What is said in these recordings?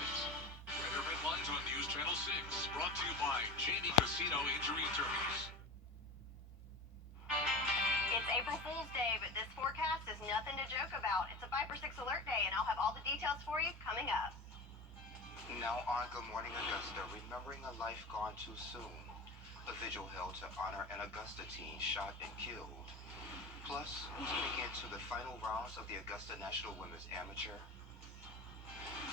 Weather headlines on News Channel 6, brought to you by Cheney Casino Injury Attorneys. It's April Fool's Day, but this forecast is nothing to joke about. It's a 5 for 6 alert day, and I'll have all the details for you coming up. Now on Good Morning Augusta, remembering a life gone too soon. A vigil held to honor an Augusta teen shot and killed. Plus, tuning into the final rounds of the Augusta National Women's Amateur.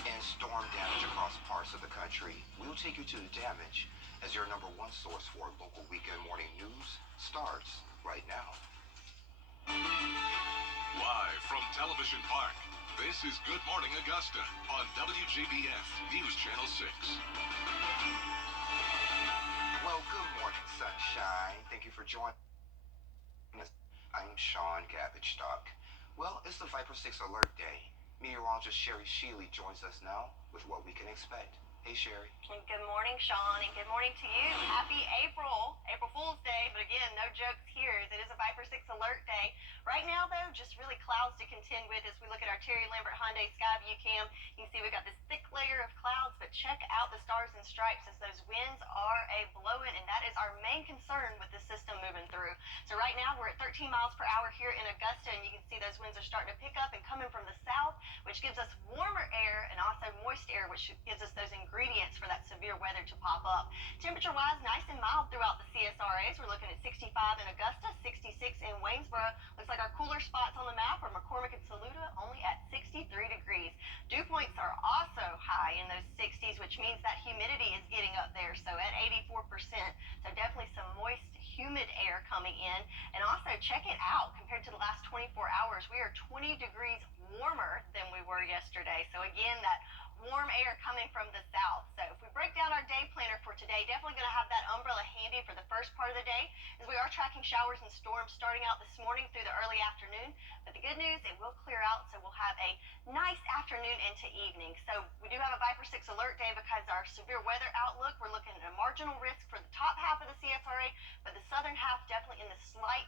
And storm damage across parts of the country. We'll take you to the damage as your number one source for local weekend morning news starts right now. Live from Television Park, this is Good Morning Augusta on Wjbf News Channel 6. Well, good morning, sunshine. Thank you for joining us. I'm Sean Gavage-Stock. Well, it's the Viper 6 Alert Day. Meteorologist Sherry Sheely joins us now with what we can expect. Hey, Sherry. Good morning, Sean, and good morning to you. Happy April Fool's Day, but again, no jokes here as it is a 5 for 6 alert day. Right now, though, just really clouds to contend with as we look at our Terry Lambert Hyundai Sky View cam. You can see we've got this thick layer of clouds, but check out the stars and stripes as those winds are a-blowing, and that is our main concern with the system moving through. So right now, we're at 13 miles per hour here in Augusta, and you can see those winds are starting to pick up and coming from the south, which gives us warmer air and also moist air, which gives us those ingredients for that severe weather to pop up. Temperature-wise, nice and mild throughout the CSRAs. We're looking at 65 in Augusta, 66 in Waynesboro. Looks like our cooler spots on the map are McCormick and Saluda, only at 63 degrees. Dew points are also high in those 60s, which means that humidity is getting up there, so at 84%. So definitely some moist, humid air coming in. And also, check it out. Compared to the last 24 hours, we are 20 degrees warmer than we were yesterday. So again, that warm air coming from the south. So if we break down our day planner for today, definitely going to have that umbrella handy for the first part of the day, as we are tracking showers and storms starting out this morning through the early afternoon. But the good news, it will clear out, so we'll have a nice afternoon into evening. So we do have a Viper 6 alert day because our severe weather outlook, we're looking at a marginal risk for the top half of the CSRA, but the southern half definitely in the slight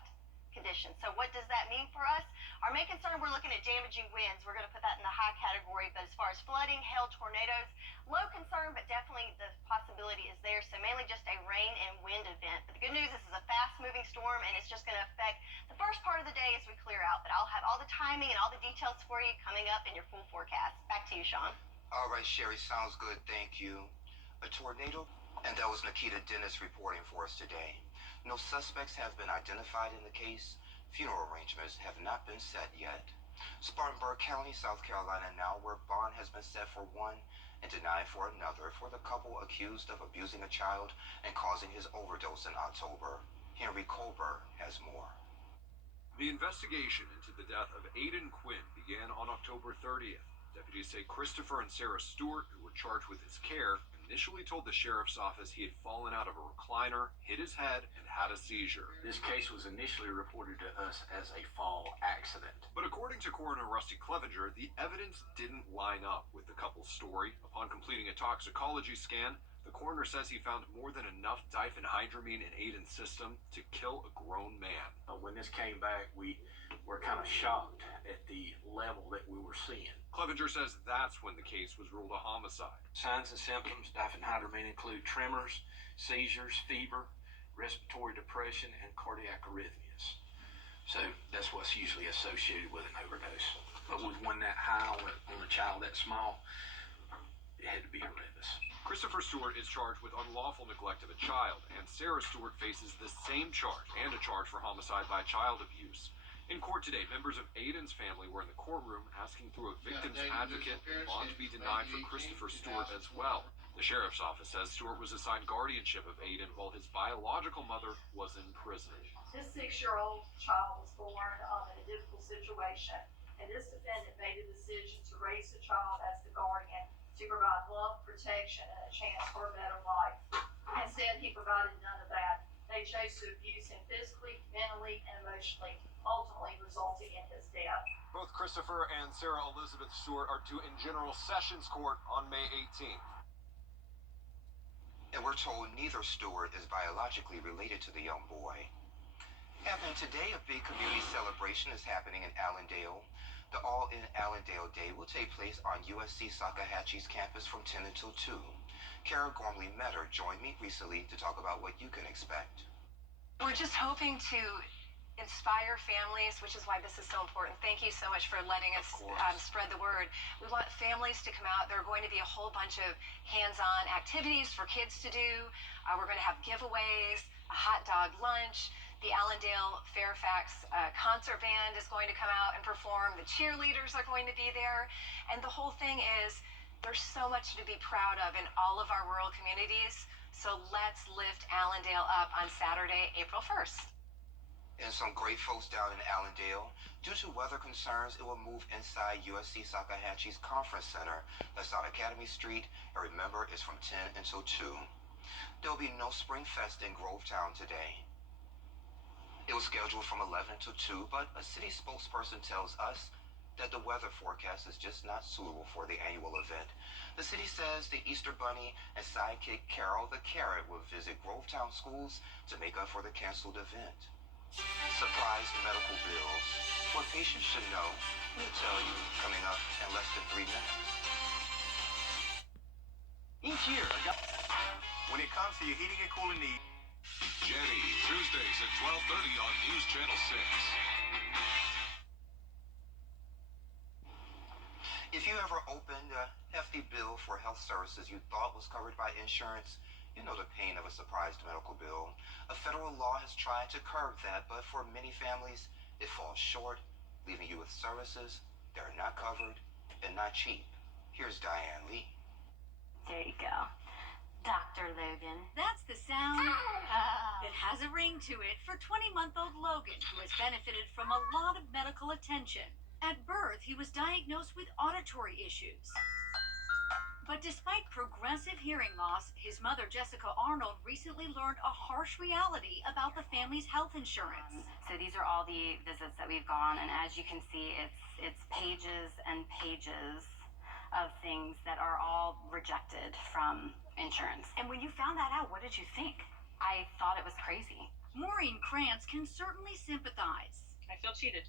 conditions. So what does that mean for us? Our main concern, we're looking at damaging winds. We're going to put that in the high category, but as far as flooding, hail, tornadoes, low concern, but definitely the possibility is there. So mainly just a rain and wind event. But the good news, this is a fast-moving storm, and it's just going to affect the first part of the day as we clear out. But I'll have all the timing and all the details for you coming up in your full forecast. Back to you, Sean. All right, Sherry, sounds good. Thank you. A tornado? And that was Nikita Dennis reporting for us today. No suspects have been identified in the case. Funeral arrangements have not been set yet. Spartanburg County, South Carolina now, where bond has been set for one and denied for another for the couple accused of abusing a child and causing his overdose in October. Henry Colbert has more. The investigation into the death of Aiden Quinn began on October 30th. Deputies say Christopher and Sarah Stewart, who were charged with his care, initially told the sheriff's office he had fallen out of a recliner, hit his head, and had a seizure. This case was initially reported to us as a fall accident. But according to Coroner Rusty Clevenger, the evidence didn't line up with the couple's story. Upon completing a toxicology scan, the coroner says he found more than enough diphenhydramine in Aiden's system to kill a grown man. When this came back, we were kind of shocked at the level that we were seeing. Clevenger says that's when the case was ruled a homicide. Signs and symptoms, diphenhydramine include tremors, seizures, fever, respiratory depression, and cardiac arrhythmias. So that's what's usually associated with an overdose. But with one that high on a child that small, it had to be horrendous. Christopher Stewart is charged with unlawful neglect of a child, and Sarah Stewart faces the same charge and a charge for homicide by child abuse. In court today, members of Aiden's family were in the courtroom asking through a victim's advocate bond to be denied for Christopher Stewart as well. The sheriff's office says Stewart was assigned guardianship of Aiden while his biological mother was in prison. This 6-year-old child was born in a difficult situation, and this defendant made a decision to raise the child as the guardian to provide love, protection, and a chance for a better life. Instead, he provided none of that. They chose to abuse him physically, mentally, and emotionally, ultimately resulting in his death. Both Christopher and Sarah Elizabeth Stewart are due in General Sessions Court on May 18th. And we're told neither Stewart is biologically related to the young boy. Happening today, a big community celebration is happening in Allendale. The All-In Allendale Day will take place on USC Salkehatchie's campus from 10 until 2. Kara Gormley-Metter joined me recently to talk about what you can expect. We're just hoping to inspire families, which is why this is so important. Thank you so much for letting us spread the word. We want families to come out. There are going to be a whole bunch of hands-on activities for kids to do. We're going to have giveaways, a hot dog lunch. The Allendale Fairfax concert band is going to come out and perform. The cheerleaders are going to be there. And the whole thing is, there's so much to be proud of in all of our rural communities. So let's lift Allendale up on Saturday, April 1st. And some great folks down in Allendale. Due to weather concerns, it will move inside USC Salkehatchie's Conference Center. That's on Academy Street. And remember, it's from 10 until 2. There'll be no Spring Fest in Grovetown today. It was scheduled from 11 to 2, but a city spokesperson tells us that the weather forecast is just not suitable for the annual event. The city says the Easter Bunny and sidekick Carol the Carrot will visit Grovetown schools to make up for the canceled event. Surprise medical bills. What patients should know, we'll tell you coming up in less than 3 minutes. Each year, when it comes to your heating and cooling needs. Jenny, Tuesdays at 12:30 on News Channel 6. If you ever opened a hefty bill for health services you thought was covered by insurance, you know the pain of a surprised medical bill. A federal law has tried to curb that, but for many families, it falls short, leaving you with services that are not covered and not cheap. Here's Diane Lee. There you go. Dr. Logan. That's the sound that has a ring to it for 20-month-old Logan, who has benefited from a lot of medical attention. At birth, he was diagnosed with auditory issues. But despite progressive hearing loss, his mother, Jessica Arnold, recently learned a harsh reality about the family's health insurance. So these are all the visits that we've gone, and as you can see, it's pages and pages of things that are all rejected from insurance. And when you found that out, what did you think? I thought it was crazy. Maureen Krantz can certainly sympathize. I feel cheated.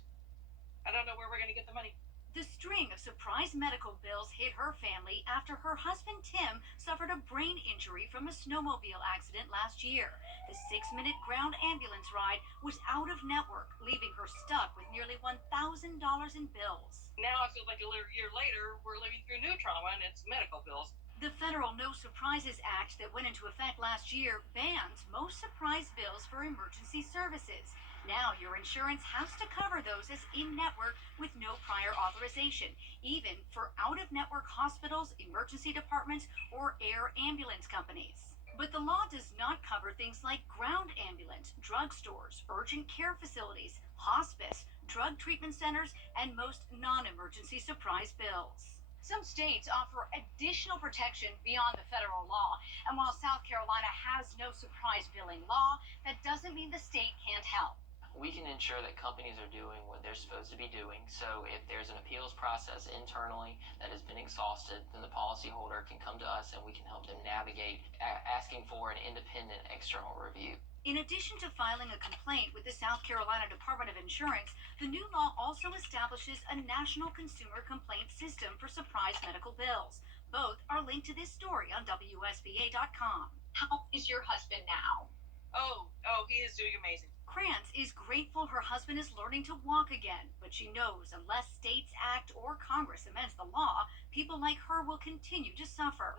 I don't know where we're going to get the money. The string of surprise medical bills hit her family after her husband Tim suffered a brain injury from a snowmobile accident last year. The 6-minute ground ambulance ride was out of network, leaving her stuck with nearly $1,000 in bills. Now I feel like a year later, we're living through new trauma and it's medical bills. The federal No Surprises Act that went into effect last year bans most surprise bills for emergency services. Now your insurance has to cover those as in-network with no prior authorization, even for out-of-network hospitals, emergency departments, or air ambulance companies. But the law does not cover things like ground ambulance, drugstores, urgent care facilities, hospice, drug treatment centers, and most non-emergency surprise bills. Some states offer additional protection beyond the federal law. And while South Carolina has no surprise billing law, that doesn't mean the state can't help. We can ensure that companies are doing what they're supposed to be doing. So if there's an appeals process internally that has been exhausted, then the policyholder can come to us and we can help them navigate asking for an independent external review. In addition to filing a complaint with the South Carolina Department of Insurance, the new law also establishes a national consumer complaint system for surprise medical bills. Both are linked to this story on WSBA.com. How is your husband now? Oh, he is doing amazing. Krantz is grateful her husband is learning to walk again, but she knows unless states act or Congress amends the law, people like her will continue to suffer.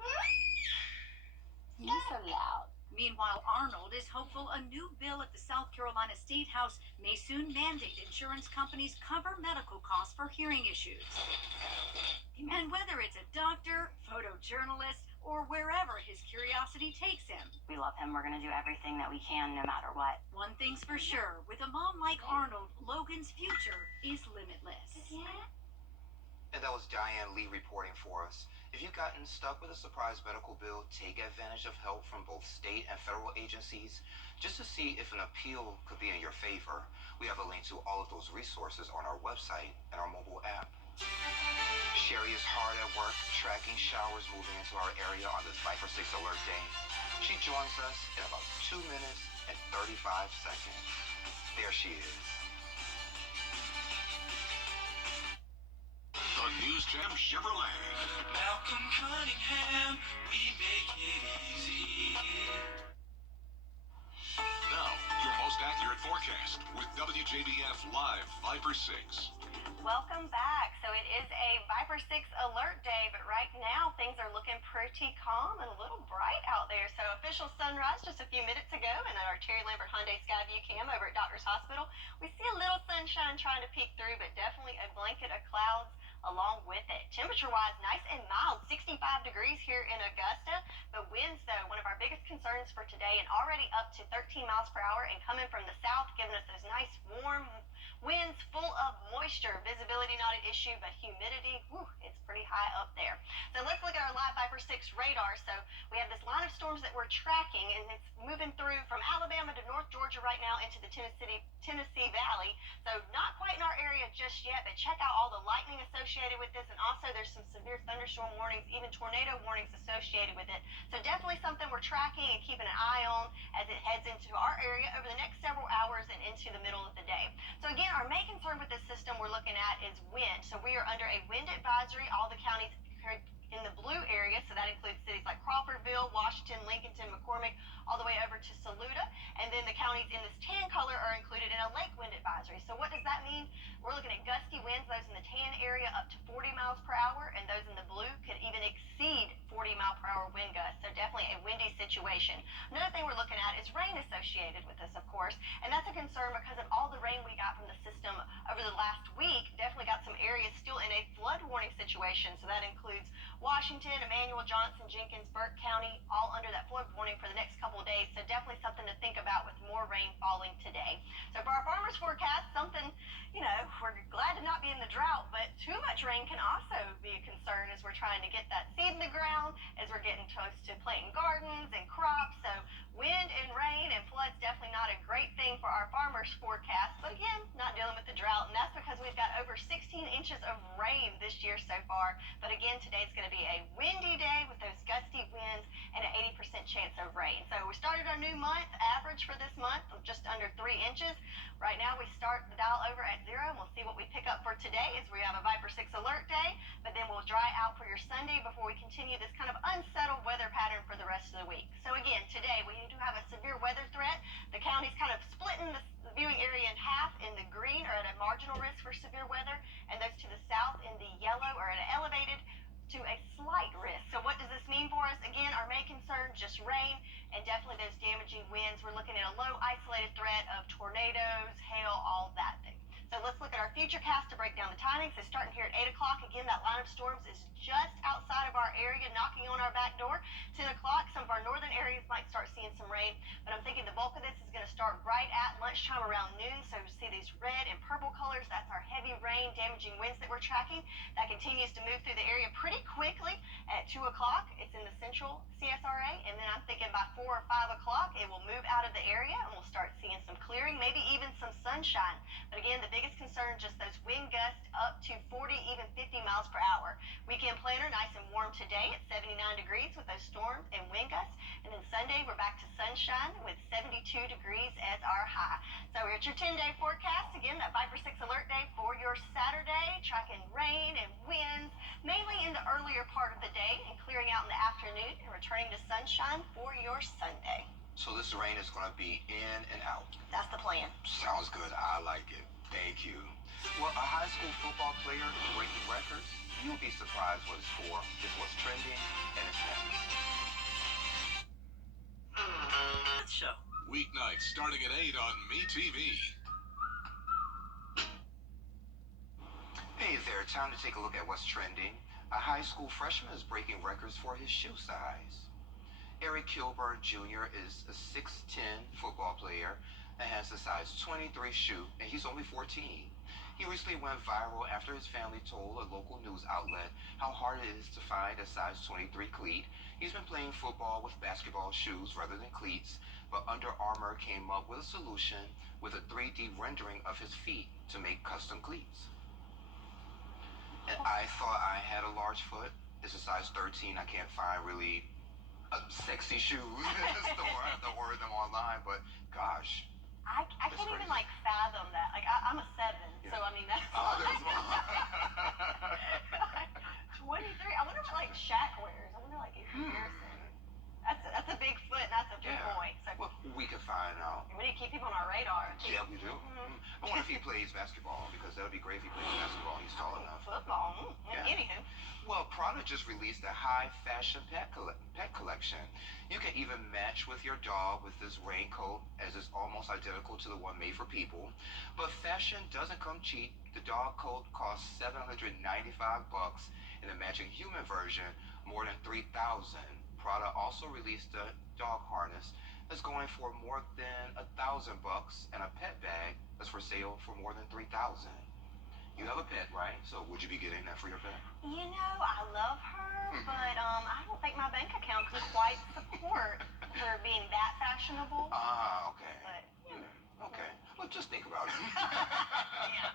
You're so loud. Meanwhile, Arnold is hopeful a new bill at the South Carolina State House may soon mandate insurance companies cover medical costs for hearing issues. And whether it's a doctor, photojournalist, or wherever his curiosity takes him. We love him. We're going to do everything that we can no matter what. One thing's for sure, with a mom like Arnold, Logan's future is limitless. And that was Diane Lee reporting for us. If you've gotten stuck with a surprise medical bill, take advantage of help from both state and federal agencies just to see if an appeal could be in your favor. We have a link to all of those resources on our website and our mobile app. Sherry is hard at work tracking showers moving into our area on this 5 for 6 alert day. She joins us in about 2 minutes and 35 seconds. There she is. Jam Chevrolet. Malcolm Cunningham, we make it easy. Now, your most accurate forecast with WJBF Live Viper 6. Welcome back. So it is a Viper 6 alert day, but right now things are looking pretty calm and a little bright out there. So official sunrise just a few minutes ago, and at our Terry Lambert Hyundai Skyview cam over at Doctor's Hospital, we see a little sunshine trying to peek through, but definitely a blanket of clouds along with it. Temperature-wise, nice and mild, 65 degrees here in Augusta, but winds, though, one of our biggest concerns for today, and already up to 13 miles per hour and coming from the south, giving us those nice warm winds full of moisture. Visibility not an issue, but humidity, whew, it's pretty high up there. So let's look at our live Viper 6 radar. So we have this line of storms that we're tracking, and it's moving through from Alabama to North Georgia right now into the Tennessee Valley. So not quite in our area just yet, but check out all the lightning associated with this, and also there's some severe thunderstorm warnings, even tornado warnings associated with it. So definitely something we're tracking and keeping an eye on as it heads into our area over the next several hours and into the middle of the day. So again, our main concern with this system we're looking at is wind. So we are under a wind advisory. All the counties in the blue area, so that includes cities like Crawfordville, Washington, Lincolnton, McCormick, all the way over to Saluda. And then the counties in this tan color are included in a lake wind advisory. So what does that mean? We're looking at gusty winds, those in the tan area up to 40 miles per hour, and those in the blue could even exceed 40 mile per hour wind gusts. So definitely a windy situation. Another thing we're looking at is rain associated with this, of course, and that's a concern because of all the rain we got from the system over the last week. Definitely got some areas still in a flood warning situation. So that includes Washington, Emmanuel, Johnson, Jenkins, Burke County, all under that flood warning for the next couple of days. So definitely something to think about with more rain falling today. So for our farmers forecast, something, you know, we're glad to not be in the drought, but too much rain can also be a concern as we're trying to get that seed in the ground, as we're getting close to planting gardens and crops. So wind and rain and floods definitely not a great thing for our farmers forecast, but again, not dealing with the drought, and that's because we've got over 16 inches of rain this year so far. But again, today's going to be a windy day with those gusty winds and an 80% chance of rain. So we started our new month, average for this month of just under 3 inches. Right now we start the dial over at 0, and we'll see what we pick up for today as we have a Viper 6 alert day, but then we'll dry out for your Sunday before we continue this kind of unsettled weather pattern for the rest of the week. So again, today we do have a severe weather threat. The county's kind of splitting the viewing area in half. In the green are at a marginal risk for severe weather, and those to the south in the yellow are at an elevated to a slight risk. So what does this mean for us? Again, our main concern, just rain and definitely those damaging winds. We're looking at a low isolated threat of tornadoes, hail, all that thing. So let's look at our futurecast to break down the timing. So starting here at 8 o'clock, again, that line of storms is just outside of our area, knocking on our back door. 10 o'clock, some of our northern areas might start seeing some rain, but I'm thinking the bulk of this is going to start right at lunchtime around noon. So you see these red and purple colors, that's our heavy rain, damaging winds that we're tracking. That continues to move through the area pretty quickly. At 2 o'clock, it's in the central CSRA, and then I'm thinking by 4 or 5 o'clock, it will move out of the area, and we'll start seeing some clearing, maybe even some sunshine. But again, the biggest concern, just those wind gusts up to 40, even 50 miles per hour. Weekend planner, nice and warm today at 79 degrees with those storms and wind gusts. And then Sunday, we're back to sunshine with 72 degrees as our high. So we're at your 10-day forecast. Again, that Viper 6 alert day for your Saturday, tracking rain and winds, mainly in the earlier part of the day and clearing out in the afternoon and returning to sunshine for your Sunday. So this rain is going to be in and out. That's the plan. Sounds good. I like it. Thank you. Well, a high school football player breaking records, you'll be surprised what it's for. It's what's trending, and it's next. Show. Weeknights starting at 8 on MeTV. Hey there, time to take a look at what's trending. A high school freshman is breaking records for his shoe size. Eric Kilburn Jr. is a 6'10 football player and has a size 23 shoe, and he's only 14. He recently went viral after his family told a local news outlet how hard it is to find a size 23 cleat. He's been playing football with basketball shoes rather than cleats, but Under Armour came up with a solution with a 3D rendering of his feet to make custom cleats. And I thought I had a large foot. It's a size 13. I can't find really sexy shoes in the store. I have to order them online, but gosh. I can't even like fathom that. Like I'm a 7, yeah. So I mean that's. Oh, there's one. 23. I wonder what like Shaq wears. I wonder like in comparison. That's a big foot and that's a big boy. So well, we can find out. we need to keep him on our radar. Yeah, we do. I wonder if he plays basketball, because that would be great if he plays basketball. He's tall enough. Football. Yeah. Anywho. Well, Prada just released a high fashion pet collection. You can even match with your dog with this raincoat, as it's almost identical to the one made for people. But fashion doesn't come cheap. The dog coat costs $795, and the matching human version more than $3,000. Prada also released a dog harness that's going for more than $1,000, and a pet bag that's for sale for more than $3,000. You have a pet, right? So would you be getting that for your pet? You know, I love her, but I don't think my bank account can quite support her being that fashionable. Okay. But, Okay. Well, just think about it. yeah.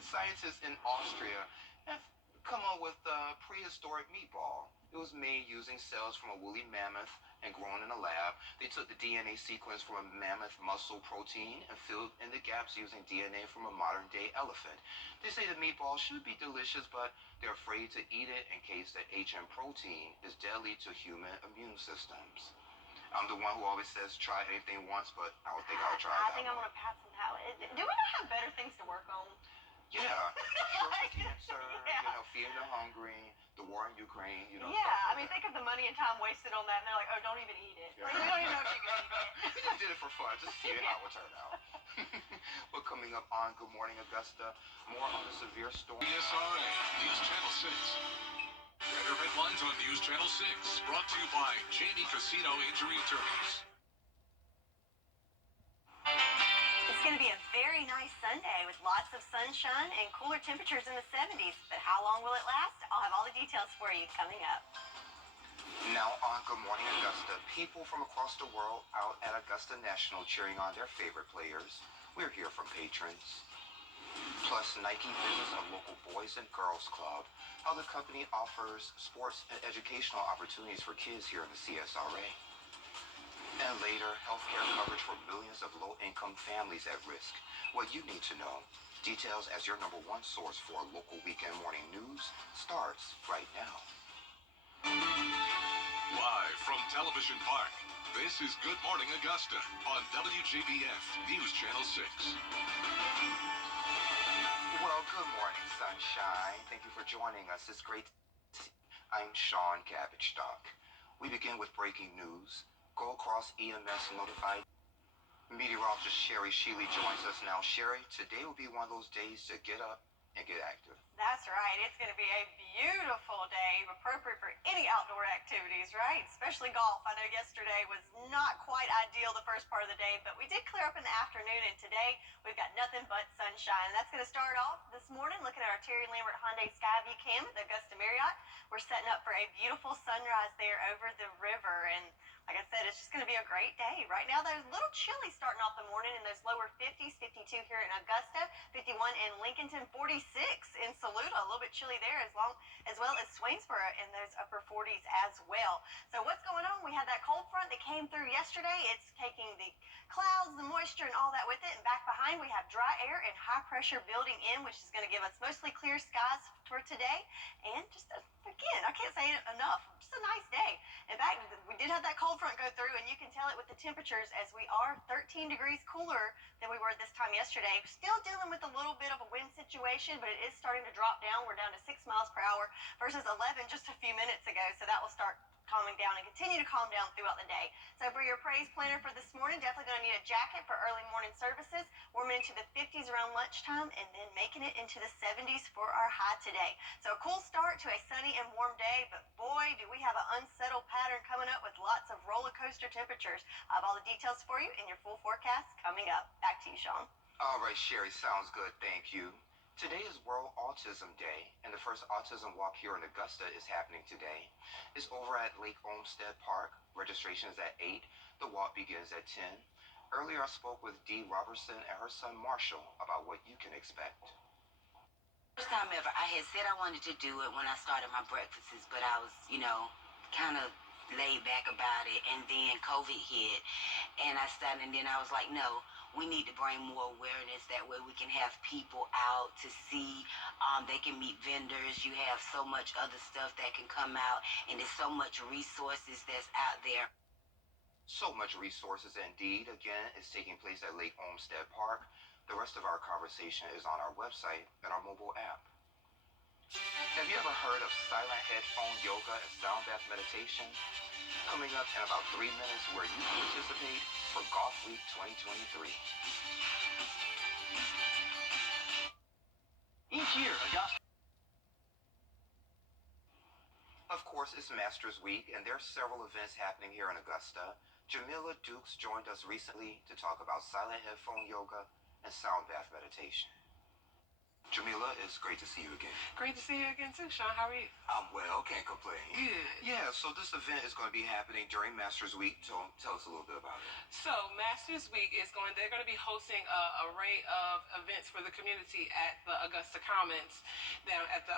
Scientists in Austria have come up with a prehistoric meatball. It was made using cells from a woolly mammoth and grown in a lab. They took the DNA sequence from a mammoth muscle protein and filled in the gaps using DNA from a modern-day elephant. They say the meatball should be delicious, but they're afraid to eat it in case the HM protein is deadly to human immune systems. I'm the one who always says try anything once, but I don't think I'll try that. I think I'm going to pass on that one. Do we not have better things to work on? Yeah, cure cancer, feeding the hungry, the war in Ukraine, Yeah, stuff I mean, think of the money and time wasted on that, and they're like, oh, don't even eat it. Like, we don't even know if you can eat it. We just did it for fun, just see how it would turn out. Well, coming up on Good Morning Augusta, more on the severe storm. PSRA, News Channel 6. Better headlines on News Channel 6, brought to you by Jamie Casino Injury Attorneys. It's going to be a very nice Sunday with lots of sunshine and cooler temperatures in the 70s. But how long will it last? I'll have all the details for you coming up. Now on Good Morning Augusta, people from across the world out at Augusta National cheering on their favorite players. We're here from patrons. Plus, Nike visits a local Boys and Girls Club, how the company offers sports and educational opportunities for kids here in the CSRA. And later, healthcare coverage for millions of low-income families at risk. What you need to know. Details as your #1 source for local weekend morning news starts right now. Live from Television Park, this is Good Morning Augusta on WJBF News Channel 6. Well, good morning, sunshine. Thank you for joining us. It's great to see you. I'm Sean Cabbage-Stock. We begin with breaking news. Gold Cross EMS notified. Meteorologist Sherry Sheely joins us now. Sherry, today will be one of those days to get up and get active. That's right. It's going to be a beautiful day, appropriate for any outdoor activities, right? Especially golf. I know yesterday was not quite ideal the first part of the day, but we did clear up in the afternoon, and today we've got nothing but sunshine. And that's going to start off this morning looking at our Terry Lambert Hyundai Skyview Cam at the Augusta Marriott. We're setting up for a beautiful sunrise there over the river, and like I said, it's just going to be a great day. Right now, there's a little chilly starting off the morning in those lower 50s, 52 here in Augusta, 51 in Lincolnton, 46 in Saluda, a little bit chilly there, as well as Swainsboro in those upper 40s as well. So what's going on? We had that cold front that came through yesterday. It's taking the clouds, the moisture, and all that with it. And back behind, we have dry air and high pressure building in, which is going to give us mostly clear skies for today. And just, again, I can't say it enough. Just a nice day. In fact, we did have that cold front go through, and you can tell it with the temperatures as we are 13 degrees cooler than we were this time yesterday. Still dealing with a little bit of a wind situation, but it is starting to drop down. We're down to 6 miles per hour versus 11 just a few minutes ago, so that will start calming down and continue to calm down throughout the day. So for your praise planner for this morning, definitely going to need a jacket for early morning services. Warming into the 50s around lunchtime, and then making it into the 70s for our high today. So a cool start to a sunny and warm day, but boy, do we have an unsettled pattern coming up with lots of roller coaster temperatures. I have all the details for you in your full forecast coming up. Back to you, Sean. All right, Sherry, sounds good. Thank you. Today is World Autism Day, and the first autism walk here in Augusta is happening today. It's over at Lake Olmsted Park. Registration is at 8. The walk begins at 10. Earlier, I spoke with Dee Robertson and her son Marshall about what you can expect. First time ever. I had said I wanted to do it when I started my breakfasts, but I was, kind of laid back about it, and then COVID hit, and then I was like, no, we need to bring more awareness. That way we can have people out to see. They can meet vendors. You have so much other stuff that can come out, and there's so much resources that's out there. So much resources indeed. Again, it's taking place at Lake Olmsted Park. The rest of our conversation is on our website and our mobile app. Have you ever heard of silent headphone yoga and sound bath meditation? Coming up in about 3 minutes, where you can participate for Golf Week 2023. Each year, Augusta. Of course, it's Masters Week, and there are several events happening here in Augusta. Jamila Dukes joined us recently to talk about silent headphone yoga and sound bath meditation. Jamila, it's great to see you again. Great to see you again too, Sean. How are you? I'm well, can't complain. Good. Yeah, so this event is going to be happening during Masters Week. So tell us a little bit about it. So Masters Week they're going to be hosting an array of events for the community at the Augusta Commons, down at the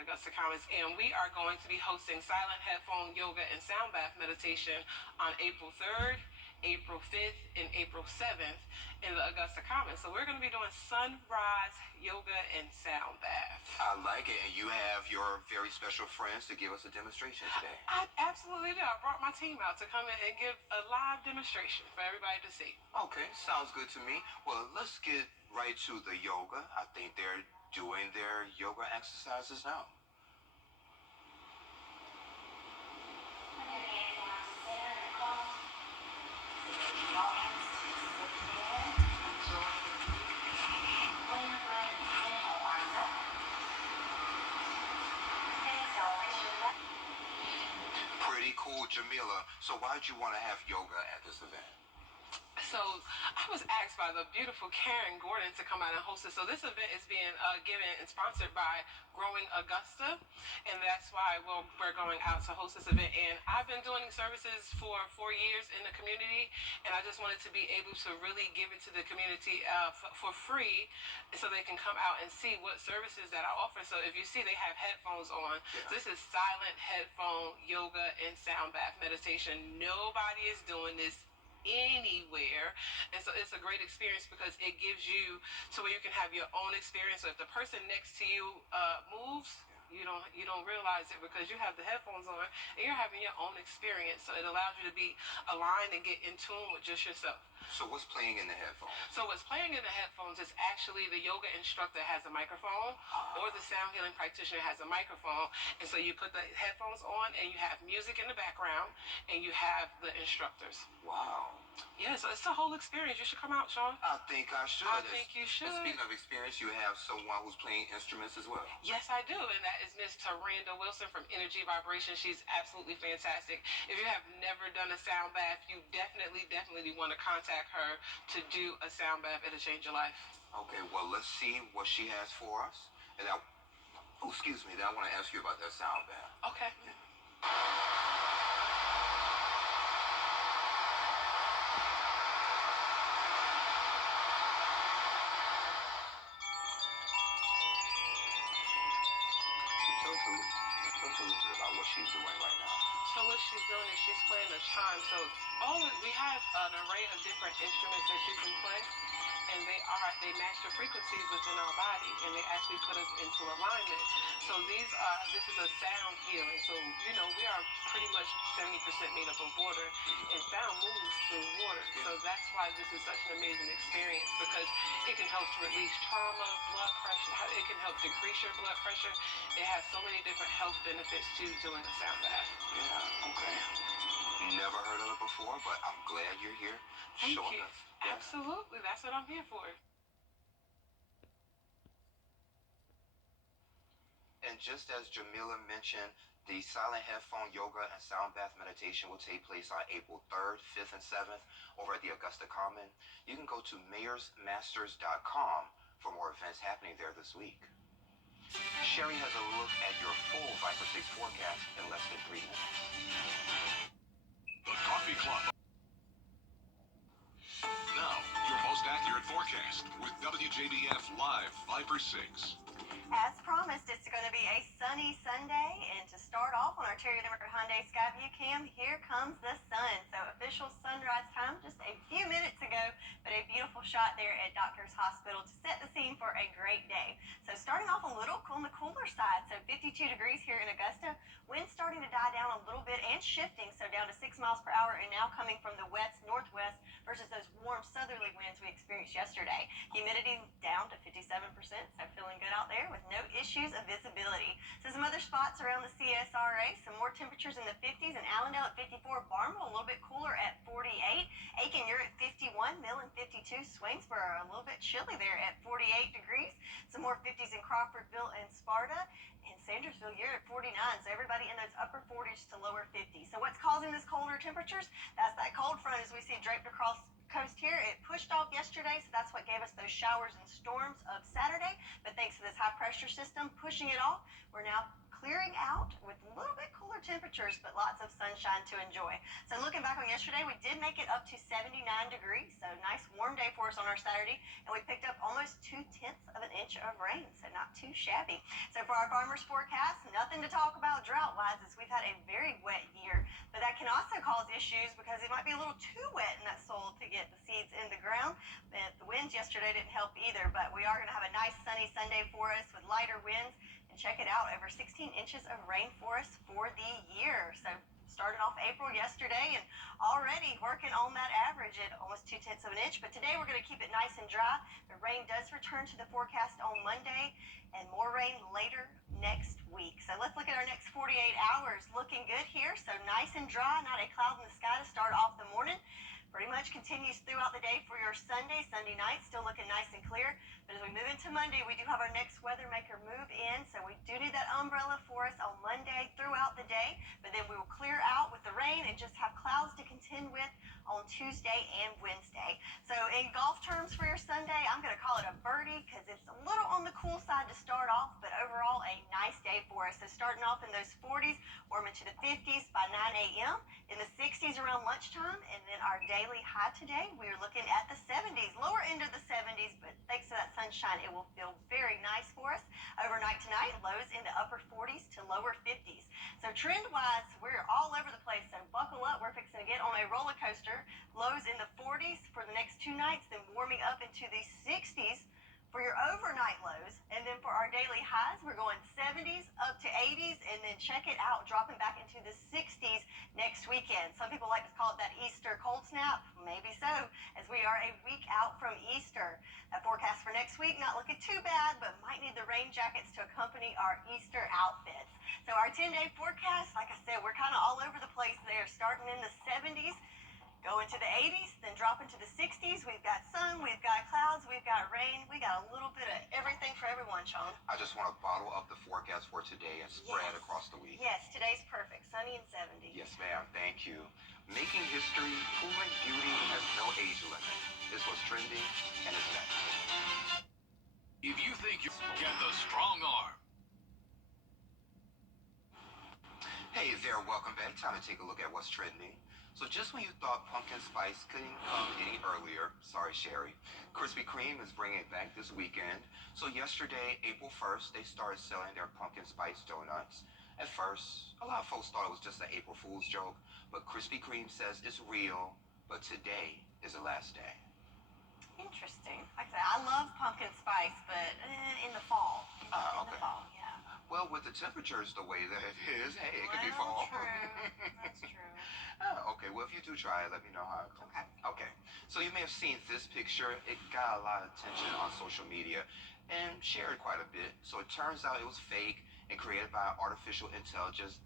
Augusta Commons, and we are going to be hosting silent headphone yoga and sound bath meditation on April 3rd, April 5th, and April 7th in the Augusta Commons. So we're going to be doing sunrise yoga and sound bath. I like it, and you have your very special friends to give us a demonstration today. I absolutely do. I brought my team out to come in and give a live demonstration for everybody to see. Okay, sounds good to me. Well, let's get right to the yoga. I think they're doing their yoga exercises now. Pretty cool, Jamila. So why did you want to have yoga at this event? So I was asked by the beautiful Karen Gordon to come out and host it. So this event is being given and sponsored by Growing Augusta, and that's why we're going out to host this event. And I've been doing services for 4 years in the community, and I just wanted to be able to really give it to the community for free, so they can come out and see what services that I offer. So if you see, they have headphones on. Yeah. This is silent headphone yoga and sound bath meditation. Nobody is doing this anywhere, and so it's a great experience because it gives you to where you can have your own experience. So if the person next to you moves, you don't realize it because you have the headphones on and you're having your own experience. So it allows you to be aligned and get in tune with just yourself. So what's playing in the headphones? So what's playing in the headphones is actually the yoga instructor has a microphone, or the sound healing practitioner has a microphone. And so you put the headphones on and you have music in the background and you have the instructors. Wow. Yeah, so it's a whole experience. You should come out, Sean. I think I should. I think you should. And speaking of experience, you have someone who's playing instruments as well. Yes, I do, and that is Miss Taranda Wilson from Energy Vibration. She's absolutely fantastic. If you have never done a sound bath, you definitely want to contact her to do a sound bath. It'll change your life. Okay, well, let's see what she has for us. And then I want to ask you about that sound bath. Okay. Yeah. Tell us a little bit about what she's doing right now. So what she's doing is she's playing a chime. So we have an array of different instruments that you can play, and they match the frequencies within our body, and they actually put us into alignment. So this is a sound healing. So we are pretty much 70% made up of water, and sound moves through water. So that's why this is such an amazing experience, because it can help to release trauma, blood pressure. It can help decrease your blood pressure. It has so many different health benefits to doing a sound bath. Yeah, okay. Never heard of it before, but I'm glad you're here showing us. Yeah. Absolutely, that's what I'm here for. And just as Jamila mentioned, the silent headphone yoga and sound bath meditation will take place on April 3rd, 5th, and 7th over at the Augusta Common. You can go to mayorsmasters.com for more events happening there this week. Sherry has a look at your full Viper 6 forecast in less than 3 minutes. The Coffee Club. Now, your most accurate forecast with WJBF Live Viper 6. As promised, it's going to be a sunny Sunday, and to start off on our Terry Limerick Hyundai Skyview cam, here comes the sun. So official sunrise time just a few minutes ago, but a beautiful shot there at Doctors Hospital to set the scene for a great day. So starting off a little on the cooler side, so 52 degrees here in Augusta. Wind starting to die down a little bit and shifting, so down to 6 miles per hour, and now coming from the west northwest versus those warm southerly winds we experienced yesterday. Humidity down to 57%, so feeling good out there with no issues of visibility. So some other spots around the CSRA, some more temperatures in the 50s, and Allendale at 54, Barnwell a little bit cooler at 48, Aiken you're at 51, Millen 52, Swainsboro a little bit chilly there at 48 degrees, some more 50s in Crawfordville and Sparta, and Sandersville you're at 49, so everybody in those upper 40s to lower 50s. So what's causing this colder temperatures? That's that cold front as we see draped across coast here. It pushed off yesterday, so that's what gave us those showers and storms of Saturday. But thanks to this high pressure system pushing it off, we're now clearing out with a little bit cooler temperatures, but lots of sunshine to enjoy. So looking back on yesterday, we did make it up to 79 degrees, so nice warm day for us on our Saturday, and we picked up almost 2/10 of an inch of rain, so not too shabby. So for our farmers forecast, nothing to talk about drought-wise as we've had a very wet year, but that can also cause issues because it might be a little too wet in that soil to get the seeds in the ground. The winds yesterday didn't help either, but we are going to have a nice sunny Sunday for us with lighter winds. And check it out, over 16 inches of rain for us for the year. So started off April yesterday and already working on that average at almost 2/10 of an inch. But today we're going to keep it nice and dry. The rain does return to the forecast on Monday and more rain later next week. So let's look at our next 48 hours. Looking good here. So nice and dry, not a cloud in the sky to start off the morning. Pretty much continues throughout the day for your Sunday night, still looking nice and clear. But as we move into Monday, we do have our next weather maker move in, so we do need that umbrella for us on Monday throughout the day. But then we will clear out with the rain and just have clouds to contend with on Tuesday and Wednesday. So in golf terms for your Sunday, I'm going to call it a birdie because it's a little on the cool side to start off, but overall a nice day for us. So starting off in those 40s, warming to the 50s by 9 a.m., in the 60s around lunchtime, and then our daily high today, we're looking at the 70s, lower end of the 70s, but thanks to that sunshine, it will feel very nice for us. Overnight tonight, lows in the upper 40s to lower 50s. So trend-wise, we're all over the place, so buckle up. We're fixing to get on a roller coaster. Lows in the 40s for the next 2 nights, then warming up into the 60s for your overnight lows. And then for our daily highs, we're going 70s up to 80s, and then check it out, dropping back into the 60s next weekend. Some people like to call it that Easter cold snap. Maybe so, as we are a week out from Easter. That forecast for next week, not looking too bad, but might need the rain jackets to accompany our Easter outfits. So our 10-day forecast, like I said, we're kind of all over the place there, starting in the 70s, going to the 80s, then dropping to the 60s. We've got sun, we've got clouds, we've got rain. We got a little bit of everything for everyone, Sean. I just want to bottle up the forecast for today and spread across the week. Yes, today's perfect. Sunny and 70. Yes, ma'am. Thank you. Making history, proving beauty has no age limit. This was trending and is next. If you think you get the strong arm. Hey there, welcome back. Time to take a look at what's trending. So just when you thought pumpkin spice couldn't come any earlier, sorry Sherry, Krispy Kreme is bringing it back this weekend. So yesterday, April 1st, they started selling their pumpkin spice donuts. At first, a lot of folks thought it was just an April Fool's joke, but Krispy Kreme says it's real, but today is the last day. Interesting. Like I said, I love pumpkin spice, but in the fall. In okay. the fall, yeah. Well, with the temperatures the way that it is, hey, it could be fall. True. That's true. Okay, well, if you do try it, let me know how it goes. Okay. So you may have seen this picture. It got a lot of attention on social media and shared quite a bit. So it turns out it was fake and created by an artificial intelligence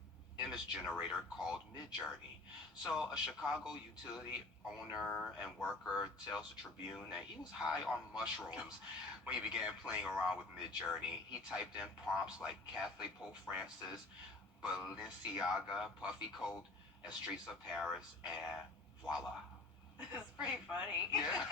image generator called Midjourney. So a Chicago utility owner and worker tells the Tribune that he was high on mushrooms when he began playing around with Midjourney. He typed in prompts like Catholic Pope Francis, Balenciaga, puffy coat, and streets of Paris, and voila. It's pretty funny. Yeah.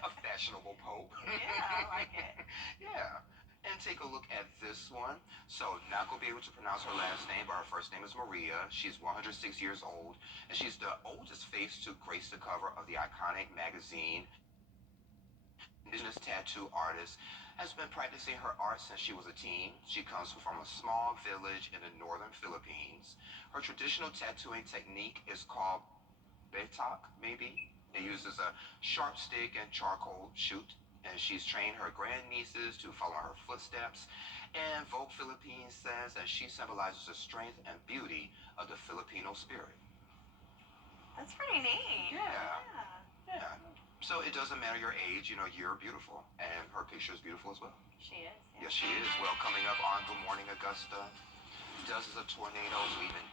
A fashionable pope. Yeah, I like it. Yeah. And take a look at this one. So, not going to be able to pronounce her last name, but her first name is Maria. She's 106 years old, and she's the oldest face to grace the cover of the iconic magazine indigenous tattoo artist, has been practicing her art since she was a teen. She comes from a small village in the northern Philippines. Her traditional tattooing technique is called Betak, maybe. It uses a sharp stick and charcoal shoot, and she's trained her grandnieces to follow her footsteps. And Vogue Philippines says that she symbolizes the strength and beauty of the Filipino spirit. That's pretty neat. Yeah. So it doesn't matter your age, you know, you're beautiful. And her picture is beautiful as well. She is. Yes, she is. Well, coming up on Good Morning Augusta, dozens of tornadoes leaving